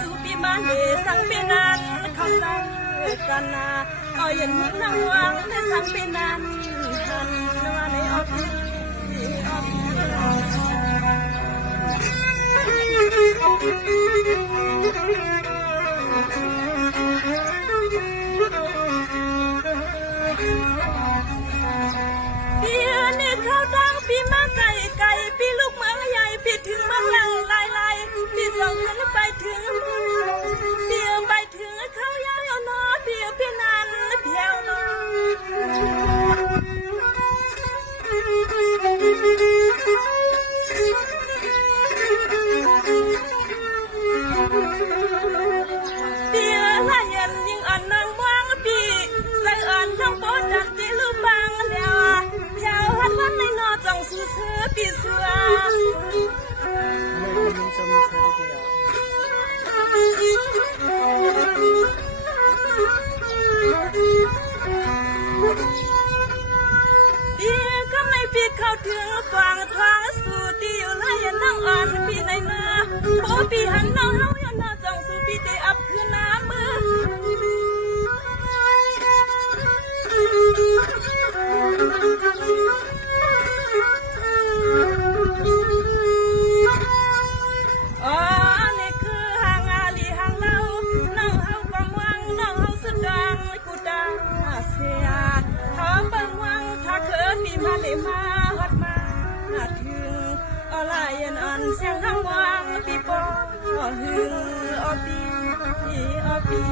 สู่ปีบ้านเดสังปีนั้นเข้าใจกันนะเอาอย่างนี้นางวังในสังปีนั้นทันว่าในออฟฟิศปีนี้เข้าตั้งปีมาไก่ปีลูกเมืองใหญ่ปีถึงเมืองลายปีสองขึ้นไปถึงปีไปถึงเขายาวเนาะปีนั้นเพียวเนาะปีละเย็นยิ่งอ่อนนางว่างปีใส่อ่อนน้องโบจักจีลูกบังแล้วเพียวหันวันในนอจังสู้เสือปีเสือปีก็ไม่ปีเข้าถึงกวางทองสู่ตีอยู่ไรนั่งอ่อนปีในเนื้อโบปีหันน้องเฮาอย่านอจังสู่ปีเตอับคือน้ำมืออ๋อนี่คือหางอาลีหางเล่าน้องเฮาความหวังน้องเฮาสุดดังกูดังเสียถ้าเบิ่งหวังถ้าเกิดมีมาเลยมาฮอดมาถึงอลายอันเสียงหางหวังปีปอหึงอปีอปี